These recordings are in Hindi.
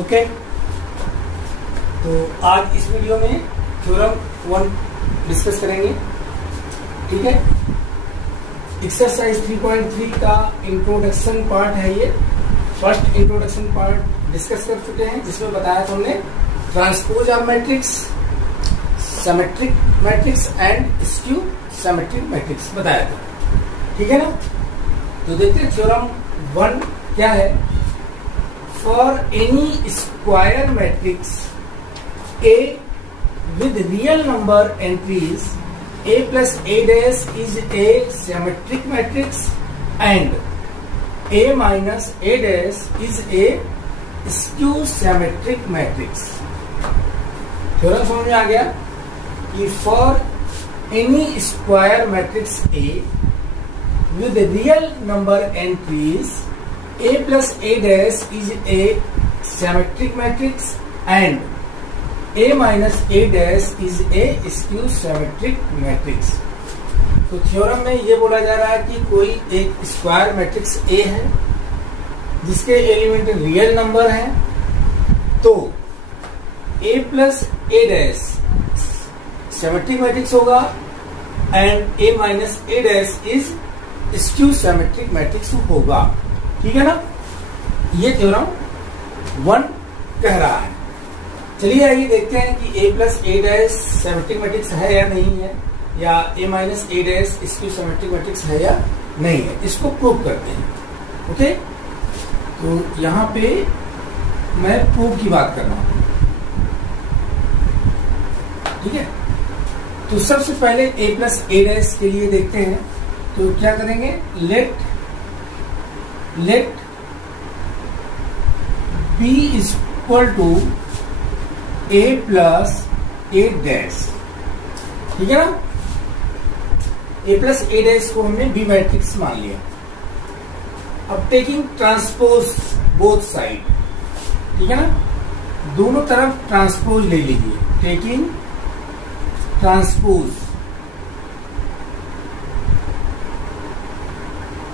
ओके, तो आज इस वीडियो में थ्योरम 1 डिस्कस करेंगे। ठीक है, एक्सरसाइज 3.3 का इंट्रोडक्शन पार्ट है ये। फर्स्ट इंट्रोडक्शन पार्ट डिस्कस कर चुके हैं, जिसमें बताया था हमने transpose of matrix, symmetric matrix and skew symmetric matrix बताया था। ठीक है ना, तो देखते हैं थ्योरम 1 क्या है। For any square matrix A with real number entries, A plus A dash is a symmetric matrix and A minus A dash is a skew symmetric matrix। Theorem समझ में आ गया कि for any square matrix A with real number entries, A plus A dash is a symmetric matrix and A minus A dash is a skew symmetric matrix। तो थ्योरम में ये बोला जा रहा है कि कोई एक स्क्वायर मैट्रिक्स A है जिसके एलिमेंट रियल नंबर है, तो A plus A dash symmetric matrix होगा and A minus A dash is skew symmetric matrix होगा। ठीक है ना, ये थ्योरम 1 कह रहा है। चलिए आइए देखते हैं कि A plus A dash symmetric matrix है या नहीं है, या A minus A dash skew symmetric matrix है या नहीं है। इसको प्रूव करते हैं। ओके, तो यहां पे मैं प्रूव की बात कर रहा हूं। ठीक है, तो सबसे पहले A प्लस A डैश के लिए देखते हैं। तो क्या करेंगे, let B is equal to A plus A dash. ठीक है ना, A प्लस A डैश को हमने B मैट्रिक्स मान लिया। अब टेकिंग ट्रांसपोज बोथ साइड, ठीक है ना, दोनों तरफ ट्रांसपोज ले लीजिए। टेकिंग ट्रांसपोज,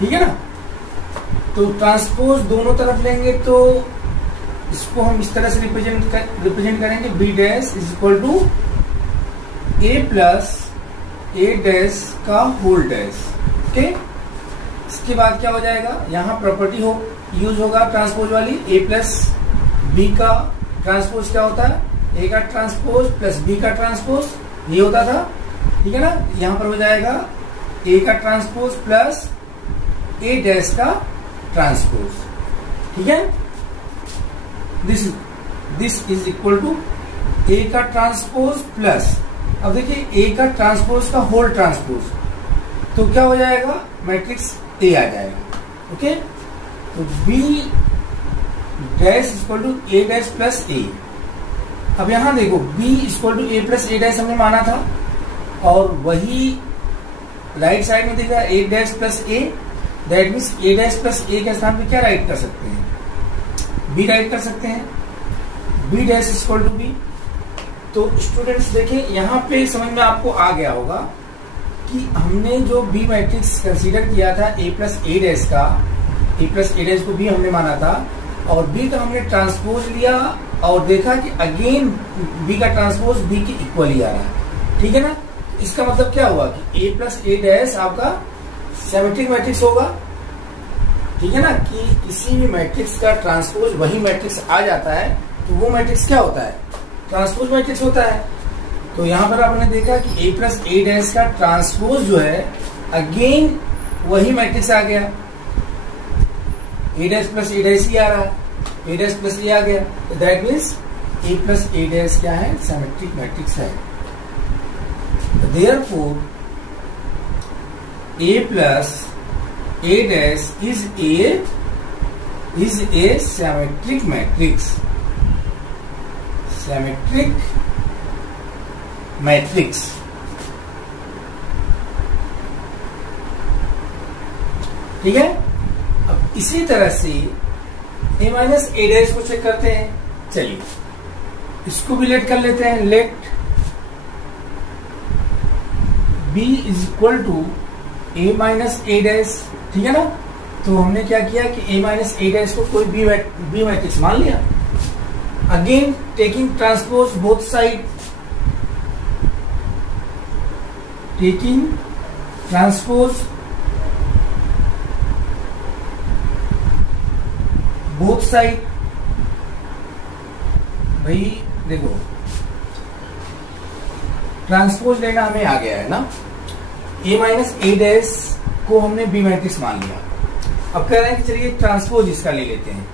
ठीक है ना, तो ट्रांसपोज दोनों तरफ लेंगे तो इसको हम इस तरह से रिप्रेजेंट करेंगे। B dash is equal to A plus A dash का होल डैश। ओके, इसके बाद क्या हो जाएगा, यहां प्रॉपर्टी यूज होगा ट्रांसपोज वाली। A प्लस B का ट्रांसपोज क्या होता है, A का ट्रांसपोज प्लस B का ट्रांसपोज, ये होता था। ठीक है ना, यहां पर हो जाएगा A का ट्रांसपोज प्लस A डैश का ट्रांसपोज। ठीक है, this is equal to A का ट्रांसपोज प्लस, अब देखिए A का ट्रांसपोज का होल ट्रांसपोज, तो क्या हो जाएगा, मैट्रिक्स A आ जाएगा। ओके, तो B dash equal to A dash plus A। अब यहां देखो B equal to A plus A dash हमने माना था, और वही राइट साइड में देखा A dash plus A, that means A dash plus A के स्थान पे क्या राइट कर सकते हैं, B राइट कर सकते हैं। B dash equal to B। तो स्टूडेंट्स देखें, यहाँ पे समझ में आपको आ गया होगा कि हमने जो B मैट्रिक्स कंसीडर किया था A प्लस A डैश का, A प्लस A डैश को B हमने माना था, और B का हमने ट्रांसपोज लिया और देखा कि अगेन B का ट्रांसपोज B के इक्वल ही आ रहा है। ठीक है ना, इसका मतलब क्या हुआ कि A प्लस A डैश आपका सिमेट्रिक मैट्रिक्स होगा। ठीक है ना, कि किसी भी मैट्रिक्स का ट्रांसपोज वही मैट्रिक्स आ जाता है, तो वो मैट्रिक्स क्या होता है, ट्रांसपोज मैट्रिक्स होता है। तो यहां पर आपने देखा कि A प्लस A डैश का ट्रांसपोज जो है अगेन वही मैट्रिक्स आ गया, A dash plus A dash ही आ रहा है, A डैश प्लस A आ गया, तो that means A plus A dash क्या है, सिमेट्रिक मैट्रिक्स है। Therefore A plus A dash is a symmetric matrix। Symmetric matrix। ठीक है, अब इसी तरह से A माइनस A डैश को चेक करते हैं। चलिए इसको भी लेट कर लेते हैं। Let B is equal to A minus A dash. ठीक है ना, तो हमने क्या किया कि A माइनस A डैश को कोई बी मैट्रिक्स मान लिया। Again taking transpose both side, taking transpose both side. भाई देखो ट्रांसपोज लेना हमें आ गया है ना, a माइनस ए डैश को हमने बी मैट्रिक्स मान लिया। अब कह रहे हैं कि चलिए ट्रांसपोज इसका ले लेते हैं,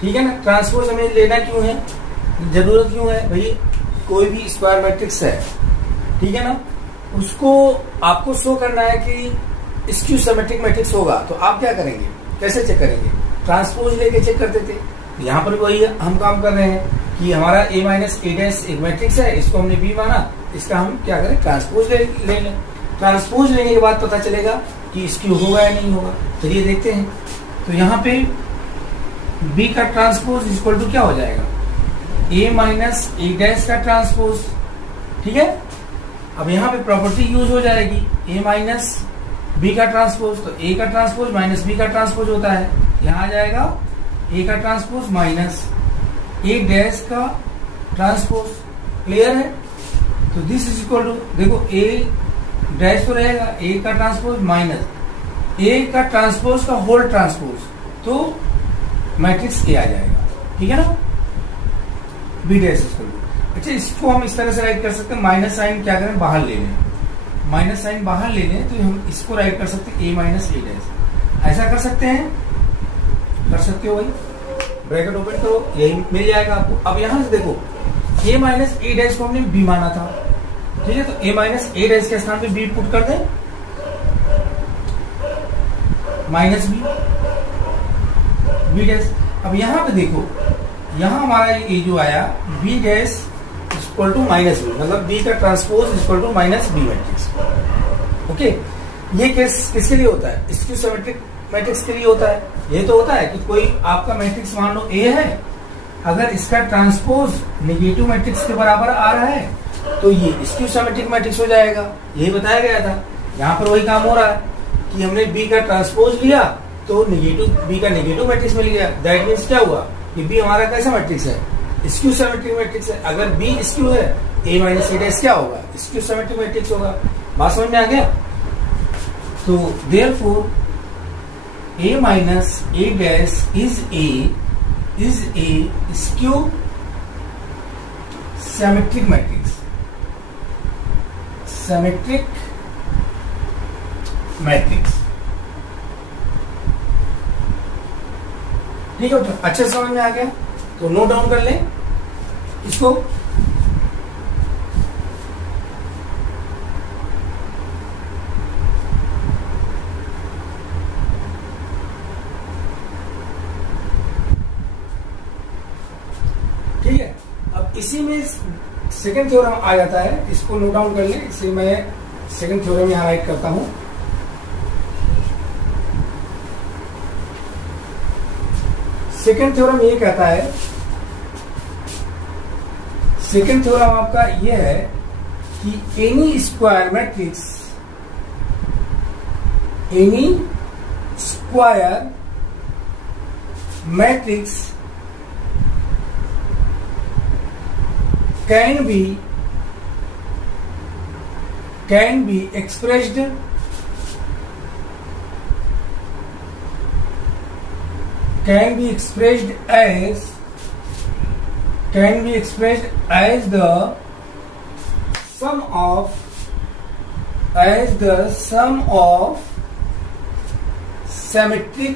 ठीक है ना। ट्रांसपोज हमें लेना क्यों है, जरूरत क्यों है भाई, कोई भी स्क्वायर मैट्रिक्स है, ठीक है ना, उसको आपको शो करना है कि स्क्यू सिमेट्रिक मैट्रिक्स होगा, तो आप क्या करेंगे, कैसे चेक करेंगे, ट्रांसपोज लेके चेक करते थे। यहाँ पर वही हम काम कर रहे हैं कि हमारा ए माइनस ए डैश एक मैट्रिक्स है, इसको हमने बी माना, इसका हम क्या करें, ट्रांसपोज ले लें। ट्रांसपोज लेने के बाद पता चलेगा कि स्क्यू होगा या नहीं होगा। चलिए देखते हैं। तो यहाँ पे बी का ट्रांसपोज इक्वल टू क्या हो जाएगा, ए माइनस ए डैश का ट्रांसपोज, ठीक है। अब यहाँ पे प्रॉपर्टी यूज हो जाएगी, ए माइनस बी का ट्रांसपोज, तो ए का ट्रांसपोज माइनस बी का ट्रांसपोज होता है, यहाँ आ जाएगा ए का ट्रांसपोज माइनस ए डैश का ट्रांसपोज। क्लियर है। तो दिस इज इक्वल टू, देखो ए डैश तो रहेगा, ए का ट्रांसपोज माइनस ए का ट्रांसपोज का होल ट्रांसपोज, तो मैट्रिक्स ए आ जाएगा, ठीक है ना, बी डैश इक्वल टू। अच्छा, इसको हम इस तरह से राइट कर सकते हैं, माइनस साइन क्या करें, बाहर ले लें, माइनस साइन बाहर ले लें, तो हम इसको राइट कर सकते हैं ए माइनस ए डैश। ऐसा कर सकते हैं, कर सकते हो भाई, ब्रैकेट ओपन करो, यही मिल जाएगा आपको। अब यहां से देखो ए माइनस ए डैश को हमने बी माना था, ठीक है, तो ए माइनस ए डैश के स्थान पे बी पुट कर दें, माइनस बी डैश। अब यहां पे देखो, यहां हमारा ये जो आया B dash equal to minus B, मतलब बी का transpose equal to minus B matrix. Okay, ये केस किसके लिए होता है, स्क्यू सिमेट्रिक मैट्रिक्स के लिए होता है। ये तो होता है कि कोई आपका मैट्रिक्स मान लो ए है, अगर इसका ट्रांसपोज नेगेटिव मैट्रिक्स के बराबर आ रहा है तो ये स्क्यू सिमेट्रिक मैट्रिक्स हो जाएगा, यही बताया गया था। यहाँ पर वही काम हो रहा है कि हमने बी का ट्रांसपोज लिया तो नेगेटिव, बी का नेगेटिव मैट्रिक्स मिल गया। दैट मीन्स क्या हुआ कि बी हमारा कैसा मैट्रिक्स है, स्क्यू सिमेट्रिक मैट्रिक्स है। अगर बी स्क्यू है, ए माइनस ए डैश क्या होगा, स्क्यू सिमेट्रिक मैट्रिक्स होगा। बात समझ में आ गया। तो therefore A minus A dash is a skew symmetric matrix, symmetric matrix, ठीक है। तो अच्छे समझ में आ गया, तो नोट डाउन कर लें इसको। ठीक है, अब इसी में सेकंड थ्योरम आ जाता है, इसको नोट डाउन कर लें। इसे मैं सेकंड थ्योरम यहां राइट करता हूं। सेकंड थ्योरम ये कहता है, सेकंड थ्योरम आपका ये है कि any square matrix, any square matrix can be expressed as the sum of symmetric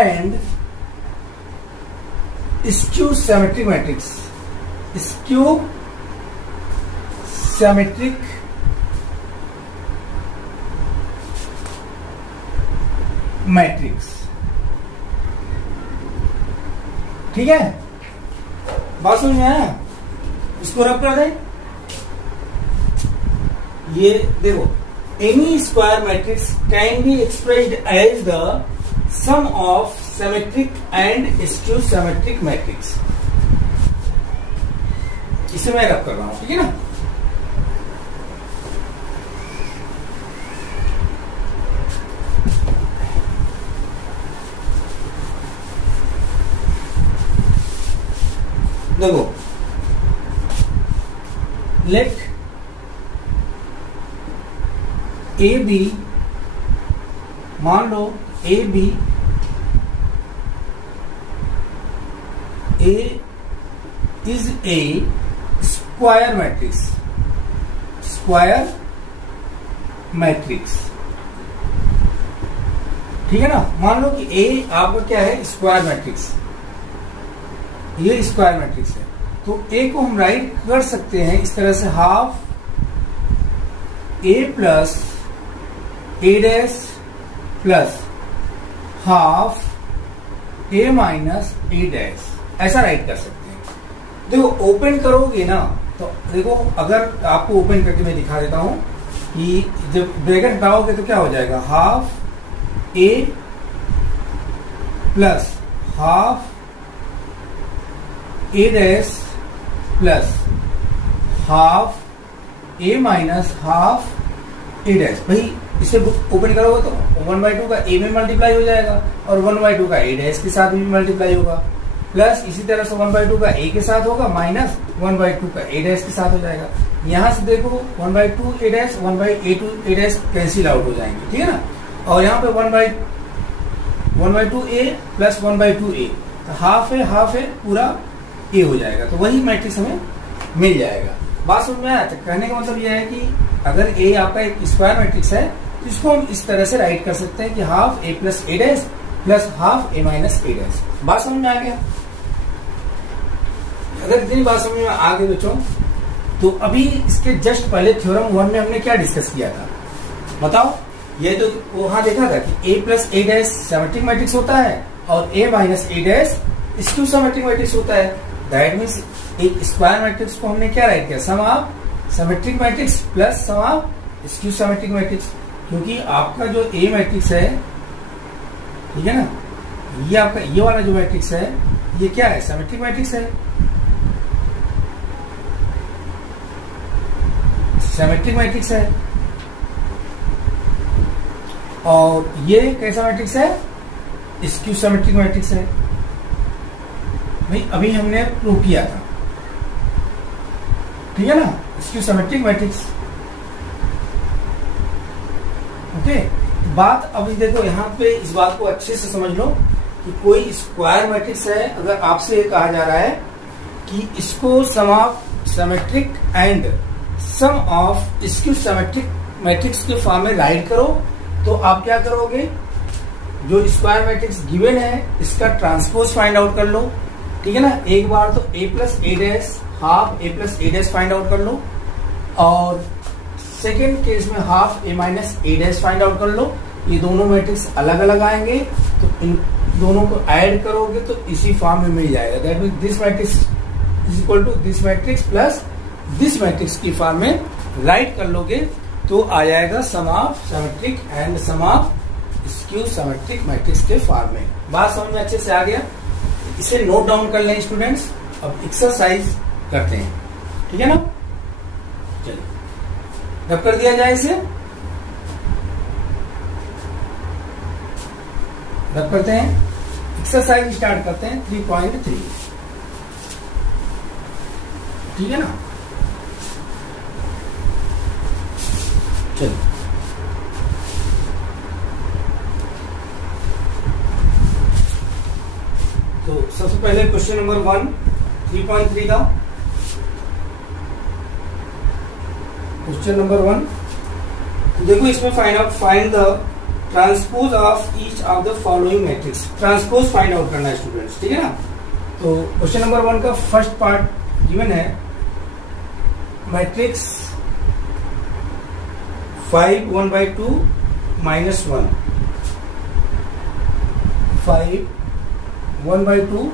and skew symmetric matrix, skew symmetric matrix, ठीक है। बात समझ में आया, इसको रब कर दें। ये देखो, any square matrix can be expressed as the sum of symmetric and skew symmetric matrix, इसे मैं रब कर रहा हूं, ठीक है ना। देखो लेट ए बी, मान लो A B A is A square matrix, square matrix, ठीक है ना। मान लो कि ए आपका क्या है, स्क्वायर मैट्रिक्स, ये स्क्वायर मैट्रिक्स है। तो ए को हम राइट कर सकते हैं इस तरह से, half A plus A dash plus half A minus A dash, ऐसा राइट कर सकते हैं। देखो ओपन करोगे ना, तो देखो अगर आपको ओपन करके मैं दिखा देता हूं कि जब ब्रैकेट हटाओगे तो क्या हो जाएगा, हाफ ए प्लस हाफ ए डैश प्लस हाफ ए माइनस हाफ ए डैश। भाई इसे ओपन करोगे तो 1/2 का ए में मल्टीप्लाई हो जाएगा और 1/2 का ए डैश के साथ भी मल्टीप्लाई होगा, प्लस इसी तरह से 1/2 का ए के साथ होगा माइनस 1/2 का ए डैश के साथ हो जाएगा। यहां से देखो 1/2 ए डैश 1/2 ए डैश कैंसिल आउट हो जाएंगे, ठीक है ना। और यहाँ पे 1/2 ए प्लस 1/2 ए, तो हाफ है पूरा ए हो जाएगा, तो वही मैट्रिक्स हमें मिल जाएगा। बात समझ में आया? तो कहने का मतलब यह है कि अगर ए आपका एक स्क्वायर मैट्रिक्स है तो इसको हम इस तरह से राइट कर सकते हैं कि half A plus A dash plus half A minus A dash. बात समझ में आ गया? अगर इतनी बात समझ में आ गई बच्चों, तो अभी इसके जस्ट पहले थ्योरम 1 में हमने क्या डिस्कस किया था बताओ। ये तो वहां देखा था कि A plus A dash symmetric matrix होता है और A minus A dash skew symmetric matrix होता है। दैट मीन्स एक स्क्वायर मैट्रिक्स को हमने क्या राइट किया, sum of symmetric matrix plus sum of skew symmetric matrix. क्योंकि आपका जो ए मैट्रिक्स है, ठीक है ना, ये आपका ये वाला जो मैट्रिक्स है ये क्या है, सिमेट्रिक मैट्रिक्स है, सिमेट्रिक मैट्रिक्स है। और ये कैसा मैट्रिक्स है, स्क्यू सिमेट्रिक मैट्रिक्स है। भाई अभी हमने प्रूव किया था, ठीक है ना, स्क्यू सिमेट्रिक मैट्रिक्स। ओके, बात अभी देखो यहाँ पे इस बात को अच्छे से समझ लो कि कोई स्क्वायर मैट्रिक्स है, अगर आपसे कहा जा रहा है कि इसको sum of symmetric and sum of skew symmetric matrix के फॉर्म में राइट करो, तो आप क्या करोगे, जो स्क्वायर मैट्रिक्स गिवन है इसका ट्रांसपोज फाइंड आउट कर लो, ठीक है ना। एक बार तो ए plus A dash half A plus A dash find out कर लो, और सेकेंड केस में half A minus A dash find out कर लो। ये दोनों मैट्रिक्स अलग अलग आएंगे, तो इन दोनों को ऐड करोगे तो इसी फॉर्म में मिल जाएगा। That mean this matrix is equal to this matrix plus this matrix की फॉर्म में राइट कर लोगे तो आ जाएगा sum of symmetric and sum of skew symmetric matrix के फॉर्म में। बात समझ में अच्छे से आ गया? इसे नोट डाउन कर लें स्टूडेंट्स। अब एक्सरसाइज करते हैं, ठीक है ना। चलिए रब कर दिया जाए, इसे रब करते हैं, एक्सरसाइज स्टार्ट करते हैं 3.3, ठीक है ना। चलिए तो सबसे पहले क्वेश्चन नंबर 1 3.3 का क्वेश्चन नंबर 1। तो देखो इसमें find the transpose of each of the following matrix. Transpose find out करना है स्टूडेंट्स, ठीक है ना। तो क्वेश्चन नंबर 1 का फर्स्ट पार्ट गिवन है, मैट्रिक्स 5 1/2 -1 5 1/2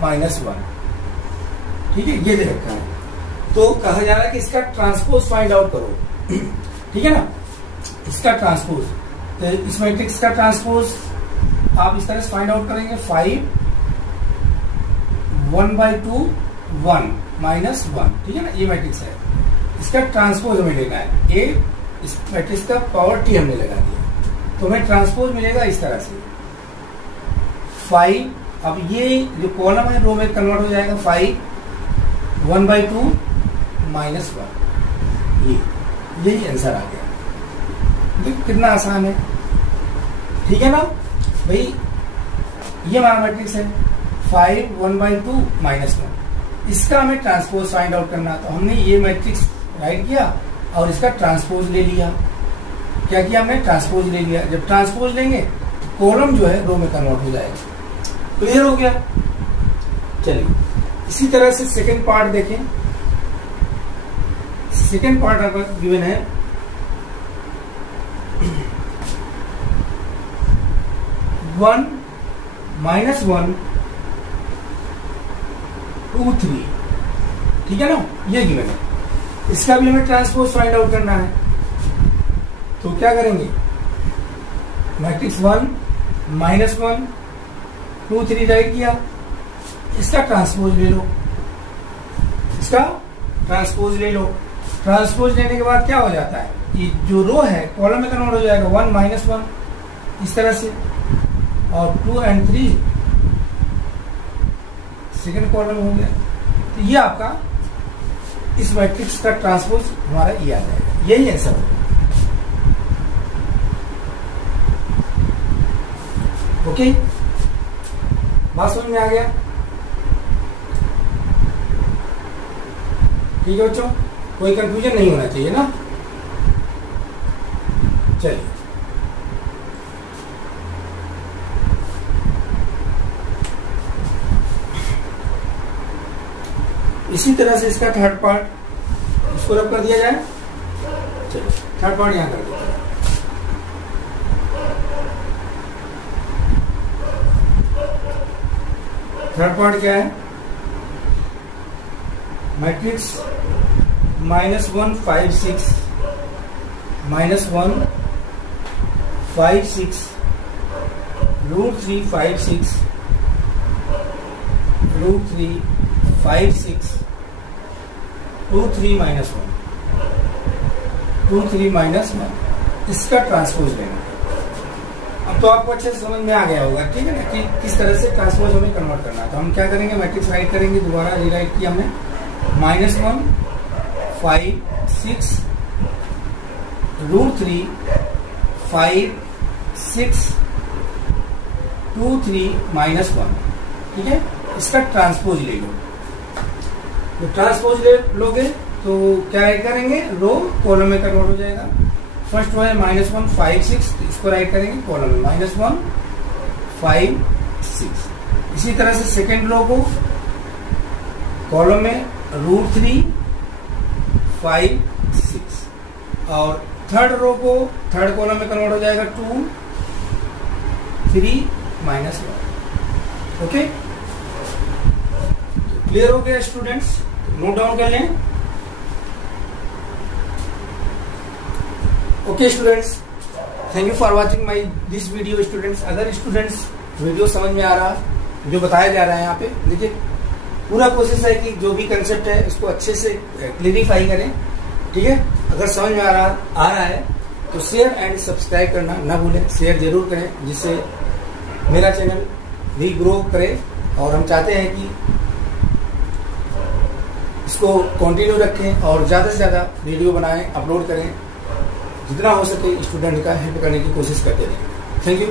-1, ठीक है, ये दे रखा है। तो कहा जा रहा है कि इसका ट्रांसपोज फाइंड आउट करो, ठीक है ना, इसका ट्रांसपोज। तो इस मैट्रिक्स का ट्रांसपोज आप इस तरह से फाइंड आउट करेंगे, 5 1/2 1 -1, ठीक है ना, ये मैट्रिक्स है। इसका ट्रांसपोज हमें लेना है, ए इस मैट्रिक्स का पावर टी हमने लगा दिया, तो हमें ट्रांसपोज मिलेगा इस तरह से 5। अब ये जो कॉलम है रो में कन्वर्ट हो जाएगा, 5 1/2 -1, यही आंसर आ गया। देखो कितना आसान है, ठीक है ना भाई। ये हमारा मैट्रिक्स है 5 1/2 -1। इसका हमें ट्रांसपोज फाइंड आउट करना, तो हमने ये मैट्रिक्स राइट किया और इसका ट्रांसपोज ले लिया। क्या किया हमने? ट्रांसपोज ले लिया। जब ट्रांसपोज लेंगे तो कॉलम जो है रो में कन्वर्ट हो जाएगा। क्लियर हो गया? चलिए इसी तरह से सेकंड पार्ट देखें। सेकंड पार्ट अगर गिवन है 1 -1 2 3, ठीक है ना, ये गिवन है। इसका भी हमें ट्रांसपोज फाइंड आउट करना है, तो क्या करेंगे? मैट्रिक्स 1 -1 2 3 राइट किया, इसका ट्रांसपोज ले लो, इसका ट्रांसपोज ले लो। ट्रांसपोज लेने के बाद क्या हो जाता है? ये जो रो है कॉलम में कन्वर्ट हो जाएगा 1 -1 इस तरह से, और 2 और 3 सेकेंड कॉलम हो गया। तो ये आपका इस मैट्रिक्स का ट्रांसपोज हमारा ये आ जाएगा, यही आंसर होगा। ओके, बात समझ में आ गया? ठीक है बच्चों, कोई कंफ्यूजन नहीं होना चाहिए ना। चलिए इसी तरह से इसका थर्ड पार्ट इसको रब कर दिया जाए। चलिए थर्ड पार्ट यहां कर दिया जाए। थर्ड पार्ट क्या है? मैट्रिक्स -1 5 6 -1 5 6 √3 5 6 √3 5 6 2 3 -1 2 3 -1, इसका ट्रांसपोज लेना। अब तो आपको अच्छे से समझ में आ गया होगा, ठीक है ना, कि किस तरह से ट्रांसपोज हमें कन्वर्ट करना है। तो हम क्या करेंगे? मैट्रिक्स राइट करेंगे, दोबारा रीराइट किया हमने। -1 5 6 √3 5 6 2 3 -1, ठीक है। इसका ट्रांसपोज ले लो। तो ट्रांसपोज ले लोगे तो क्या करेंगे? रो कॉलम में कन्वर्ट हो जाएगा। फर्स्ट रो है -1 5 6, इसको राइट करेंगे कॉलम में -1 5 6। इसी तरह से सेकेंड रो को कॉलम में √3 5 6, और थर्ड रो को थर्ड कॉलम में कन्वर्ट हो जाएगा 2 3 -1। ओके, क्लियर हो गया स्टूडेंट्स? नोट डाउन कर लें। Okay students, thank you for watching my this video. Students, अगर स्टूडेंट्स वीडियो समझ में आ रहा, जो बताया जा रहा है यहाँ पे, देखिए पूरा कोशिश है कि जो भी कंसेप्ट है उसको अच्छे से क्लियरिफाई करें, ठीक है। अगर समझ में आ रहा है तो शेयर एंड सब्सक्राइब करना ना भूलें। शेयर जरूर करें, जिससे मेरा चैनल भी ग्रो करे, और हम चाहते हैं कि इसको कंटिन्यू रखें और ज़्यादा से ज़्यादा वीडियो बनाएं, अपलोड करें, जितना हो सके स्टूडेंट का हेल्प करने की कोशिश करते रहें। Thank you.